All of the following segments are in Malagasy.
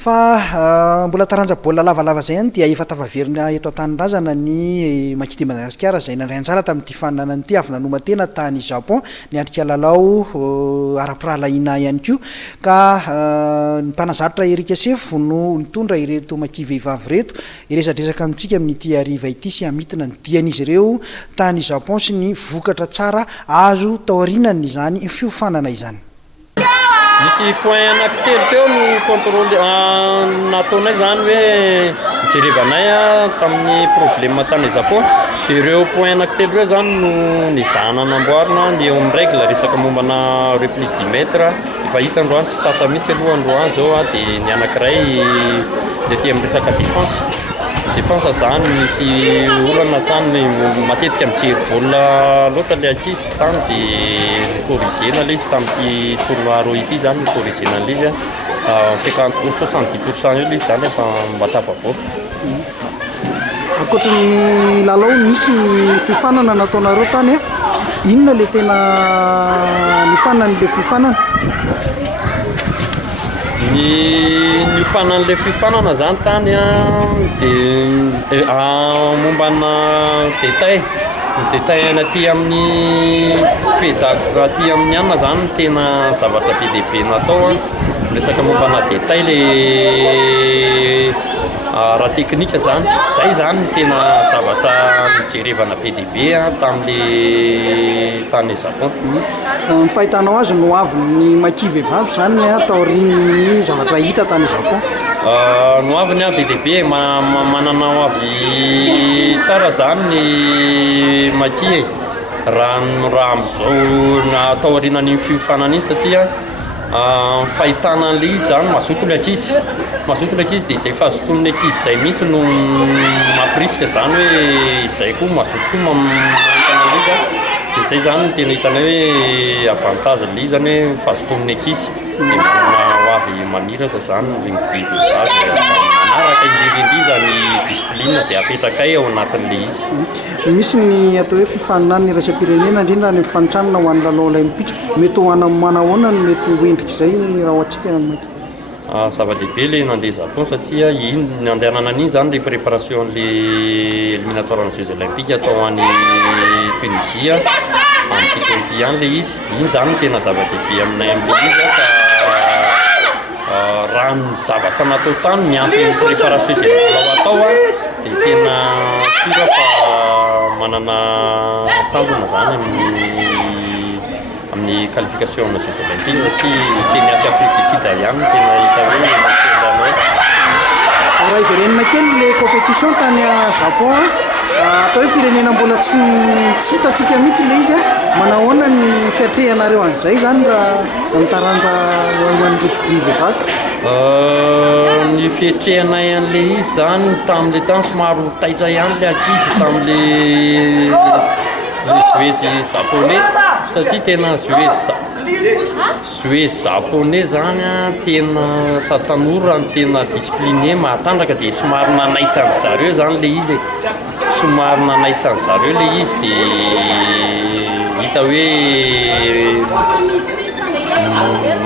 fa mbola taranja baolina lavalava zay any dia efa tafaverina eto an-tanindrazana ny makity Madagasikara zay nandray anjara tamin'ity faninanana ity avy nanomatena tany Japon niandrika lalao ara-pirahalaina ihany koa ka ny mpanazatra Erika Sefo no nitondra ireto maky vehivavy reto iresadresaka amintsika amin'ity ariva ity sy amitina ny dian'izy ireo tany Japon sy ny vokatra tsara azo taorinany izany fiofanana izany. Misy point anankitelo teo no contrôle nataonay zany hoe mijerevanay tamin'ny problème tany Japon dia ireo point anankitelo ireo zany no nizahana namboarina ny eo amin'ny règle resaka mombana réplique du maître efa hita androany tsy tsatsa mihitsy aloha androany zao dia ny anankiray dia tia amin'ny resaka défense zany misy olana tany matetika mijery baolina loatra le ankizy tany dia corrigena le izy tamin'ity tournoi roa ity zany corrigena le izy 70% eo le izy zany efa mba tafavoaka. Ankoatran'ny lalao misy ny fifanana nataonareo tany inona le tena nifanan'le fifanana? Ny mpanan'le fifanana zany tany dia mombana détail anaty amin'ny pédagogue aty amin'ny anina zany tena zavatra be dia be natao resaka mombana détail le raha teknika zany zay zany tena zavatra mijerevana be dia be tamin'le tany Japon. Ny fahitanao azy no avy ny maky vehivavy zany taorian'ny zavatra hita tany Japon. No avy ny be dia be manana avy tsara zany ny maky raha am'izao nataorinany fiofanana iny satria fahitana an'le izy zany mazoto le ankizy dia izay fahazoton'ny ankizy izay mihitsy no mampirisika zany hoe izay koa mazoto koa mahitana an'le izy dia izay zany no tena hitana hoe avantage le izy zany hoe fahazoton'ny ankizy dia manana hoavy mamiratra zany ringbiby manaraka indrindrindrindra ny discipline izay apetrakay ao anatin'le izy. Misy ny atao hoe fifaninany ny raisam-pirenena indrindra ny fanitsanina ho an'ny lalao olympique mety ho manahoana no mety ho endrika izay raha ho antsika maky. Zava-dehibe le nandeha Japon satria iny nandehanana an'iny zany le préparation le éliminatoire ny Jeux olympiques atao any Tunisie amin'ny Tokyo any le izy iny zany tena zava-dehibe aminay amin'le izy raha ny zavatra natao tany miampy ny préparation izay lalao atao dia tena sura fa manana tanjona zany amin'ny qualification na Jeux olympiques satria teny Asie Afrique du Sud ihany tena hita hoe tendranao. Raha iverenina kely le compétition tany Japon atao hoe firenena mbola tsy hitantsika mihitsy le izy manahoana ny fiatrehanareo an'izay zany raha mitaranja hoan'ireo vehivavy? Ny fiatrehanay an'le izy zany tamin'le tany somary taitsa ihany le ankizy tamin'le joueuse japonais satria tena joueuse japonais zany tena satanora ny tena discipliné mahatanjaka dia somary nanaitsa ny zareo zany le izy dia hita hoe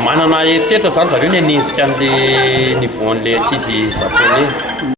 manana heritreritra zany zareo ny anenjika an'le niveau an'le ankizy japonais.